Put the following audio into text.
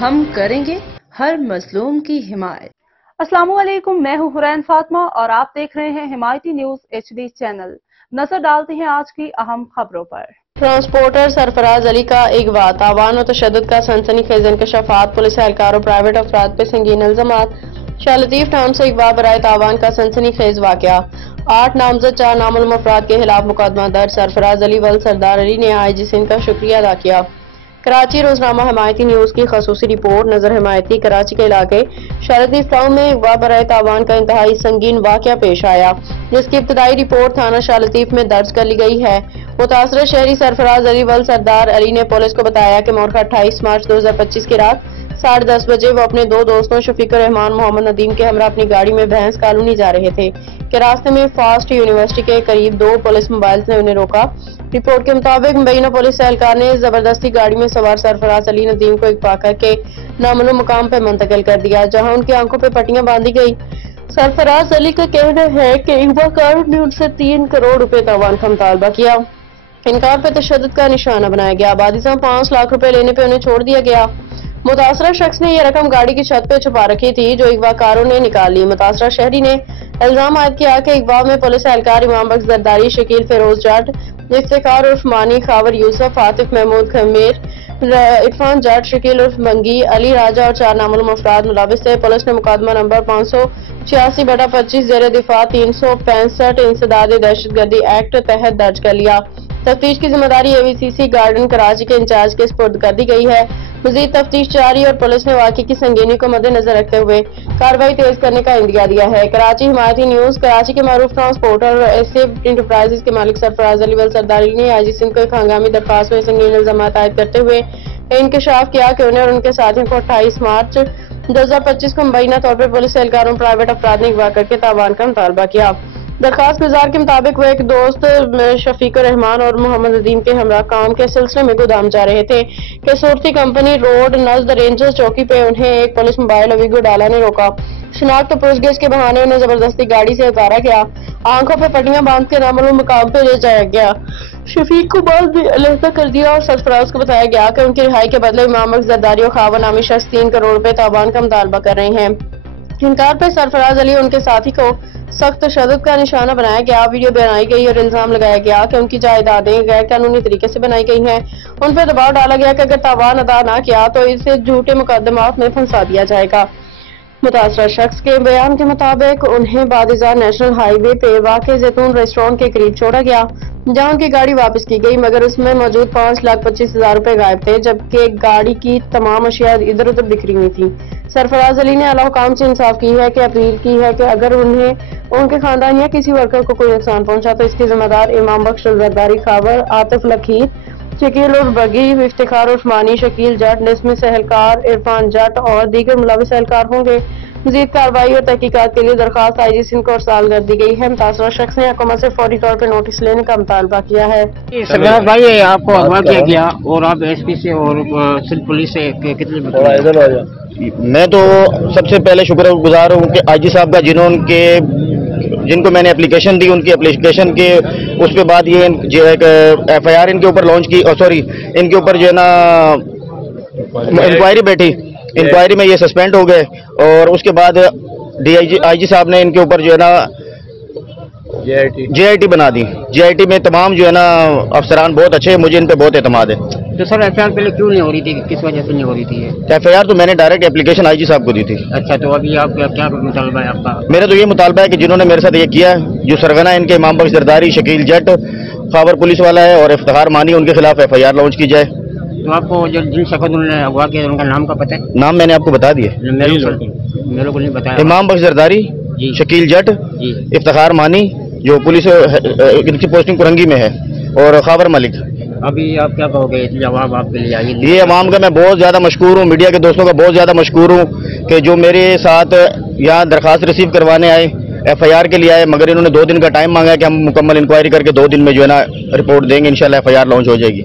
ہم کریں گے ہر مظلوم کی حمایت۔ السلام علیکم، میں ہوں حرین فاطمہ اور آپ دیکھ رہے ہیں حمایتی نیوز HD چینل۔ نظر ڈالتے ہیں آج کی اہم خبروں پر۔ ٹرانسپورٹر سرفراز علی کا اغوا، تاوان و تشدد کا سنسنی خیز انکشافات، پولیس اہلکار اور پرائیویٹ افراد پہ سنگین الزامات۔ شاہ لطیف ٹاؤن سے اغوا برائے تاوان کا سنسنی خیز واقعہ، 8 نامزد 4 نامعلوم افراد کے خلاف مقدمہ درج۔ سرفراز علی ول سردار علی نے IG سندھ کا شکریہ ادا کیا۔ کراچی روزنامہ حمایتی نیوز کی خصوصی رپورٹ۔ نظر حمایتی کراچی کے علاقے شاہ لطیف ٹاؤن میں اغوا برائے تاوان کا انتہائی سنگین واقعہ پیش آیا، جس کی ابتدائی رپورٹ تھانہ شاہ لطیف میں درج کر لی گئی ہے۔ متاثرہ شہری سرفراز علی ول سردار علی نے پولیس کو بتایا کہ مورخہ 28 مارچ 2025 کی رات 10:30 بجے وہ اپنے 2 دوستوں شفیق الرحمان محمد ندیم کے ہمراہ اپنی گاڑی میں بھینس کالونی جا رہے تھے کہ راستے میں فاسٹ یونیورسٹی کے قریب 2 پولیس موبائلز نے انہیں روکا۔ رپورٹ کے مطابق مبینہ پولیس اہلکار نے زبردستی گاڑی میں سوار سرفراز علی ندیم کو اغوا کر کے نامعلوم مقام پہ منتقل کر دیا، جہاں ان کی آنکھوں پہ پٹیاں باندھی گئی۔ سرفراز علی کا کہنا ہے کہ اغوا کاروں نے ان سے 3 کروڑ روپے تاوان کا مطالبہ کیا۔ انکار پہ تشدد کا نشانہ بنایا گیا، بعد ازاں 5 لاکھ روپے لینے پہ انہیں چھوڑ دیا گیا۔ متاثرہ شخص نے یہ رقم گاڑی کی چھت پہ چھپا رکھی تھی جو اغوا کاروں نے نکال لی۔ متاثرہ شہری نے الزام عائد کیا کہ اغوا میں پولیس اہلکار امام بخش زرداری، شکیل فیروز جٹ، افتخار عرف مانی، خاور یوسف، عاطف محمود خمیر، عرفان جٹ، شکیل عرف منگی، علی راجہ اور 4 نامعلوم افراد ملوث تھے۔ پولیس نے مقدمہ نمبر 586/25 زیر دفاع 365 انسداد دہشت گردی ایکٹ تحت درج کر لیا۔ تفتیش کی ذمہ داری AVCC گارڈن کراچی کے انچارج کے سپرد کر دی گئی ہے۔ مزید تفتیش جاری اور پولیس نے واقعے کی سنگینی کو مد نظر رکھتے ہوئے کارروائی تیز کرنے کا عندیہ دیا ہے۔ کراچی حمایتی نیوز۔ کراچی کے معروف ٹرانسپورٹر اور SF انٹرپرائزز کے مالک سرفراز علی ول سرداری نے IG سندھ کو ایک ہنگامی درخواست میں سنگین الزامات عائد کرتے ہوئے انکشاف کیا کہ انہیں اور ان کے ساتھیوں کو 28 مارچ 2025 کو مبینہ طور پر پولیس اہلکاروں پرائیویٹ افراد نے اغوا کر کے تاوان کا مطالبہ کیا۔ درخواست گزار کے مطابق وہ ایک دوست شفیق الرحمان اور محمد ندیم کے ہمراہ کام کے سلسلے میں گودام جا رہے تھے کہ صورتی کمپنی روڈ نزد رینجرز چوکی پہ انہیں ایک پولیس موبائل اویگو ڈالا نے روکا۔ شناخت پوچھ گچھ کے بہانے انہیں زبردستی گاڑی سے اتارا گیا، آنکھوں پہ پٹیاں باندھ کے نامعلوم مقام پہ لے جایا گیا۔ شفیق کو بعد میں علیحدہ کر دیا اور سرفراز کو بتایا گیا کہ ان کی رہائی کے بدلے امام بخش زرداری اور خاور نامی شخص 3 کروڑ روپے تاوان کا مطالبہ کر رہے ہیں۔ انکار پہ سرفراز علی اور ان کے ساتھی کو سخت تشدد کا نشانہ بنایا گیا، ویڈیو بنائی گئی اور الزام لگایا گیا کہ ان کی جائیدادیں غیر قانونی طریقے سے بنائی گئی ہیں۔ ان پہ دباؤ ڈالا گیا کہ اگر تاوان ادا نہ کیا تو اسے جھوٹے مقدمات میں پھنسا دیا جائے گا۔ متاثرہ شخص کے بیان کے مطابق انہیں بعد ازاں نیشنل ہائی وے پہ واقع زیتون ریسٹورانٹ کے قریب چھوڑا گیا، جہاں ان کی گاڑی واپس کی گئی، مگر اس میں موجود 5,25,000 روپے غائب تھے، جبکہ گاڑی کی تمام اشیاء ادھر ادھر بکھری ہوئی تھی۔ سرفراز علی نے اعلیٰ حکام سے انصاف کی ہے کہ اپیل کی ہے کہ اگر انہیں ان کے خاندان یا کسی ورکر کو کوئی نقصان پہنچا تو اس کی ذمہ دار امام بخش زرداری، خاور، عاطف لکیر، شکیل عرف بگی، افتخار عرف مانی، شکیل جٹ، نسمس اہلکار، عرفان جٹ اور دیگر ملوث اہلکار ہوں گے۔ مزید کارروائی اور تحقیقات کے لیے درخواست IG سندھ کو ارسال کر دی گئی ہے۔ متاثرہ شخص نے حکومت سے فوری طور پر نوٹس لینے کا مطالبہ کیا ہے۔ سرفراز بھائی، آپ کو اغوا کیا گیا اور آپ SP سے اور سندھ پولیس سے کتنے میں تو سب سے پہلے شکر گزار ہوں کہ IG صاحب کا جن کو میں نے اپلیکیشن دی، ان کی اپلیکیشن کے اس کے بعد یہ جو ہے FIR ان کے اوپر لانچ کی، ان کے اوپر جو ہے نا انکوائری بیٹھی، انکوائری میں یہ سسپینڈ ہو گئے اور اس کے بعد IG صاحب نے ان کے اوپر جو ہے نا JIT بنا دی۔ JIT میں تمام جو ہے نا افسران بہت اچھے ہیں، مجھے ان پہ بہت اعتماد ہے۔ تو سر FIR پہلے کیوں نہیں ہو رہی تھی، کس وجہ سے نہیں ہو رہی تھی؟ FIR تو میں نے ڈائریکٹ اپلیکیشن IG صاحب کو دی تھی۔ اچھا، تو ابھی آپ کا کیا مطالبہ ہے آپ کا؟ میرا تو یہ مطالبہ ہے کہ جنہوں نے میرے ساتھ یہ کیا ہے، جو سرغنہ ان کے امام بخش زرداری، شکیل جٹ، خاور پولیس والا ہے اور افتخار مانی، ان کے خلاف FIR لانچ کی جائے۔ تو آپ کو جن شخص انہوں نے اغوا کیا ان کا نام کا پتہ ہے؟ نام میں نے آپ کو بتا دیا، میرے کو نہیں بتایا۔ امام بخش زرداری، شکیل جٹ، افتخار مانی جو پولیس ان کی پوسٹنگ کرنگی میں ہے، اور خاور ملک۔ ابھی آپ کیا کہو گے جواب آپ کے لیے آئیے؟ یہ عوام کا میں بہت زیادہ مشکور ہوں، میڈیا کے دوستوں کا بہت زیادہ مشکور ہوں کہ جو میرے ساتھ یہاں درخواست ریسیو کروانے آئے، FIR کے لیے آئے، مگر انہوں نے 2 دن کا ٹائم مانگا ہے کہ ہم مکمل انکوائری کر کے 2 دن میں جو ہے نا رپورٹ دیں گے، انشاءاللہ FIR لانچ ہو جائے گی۔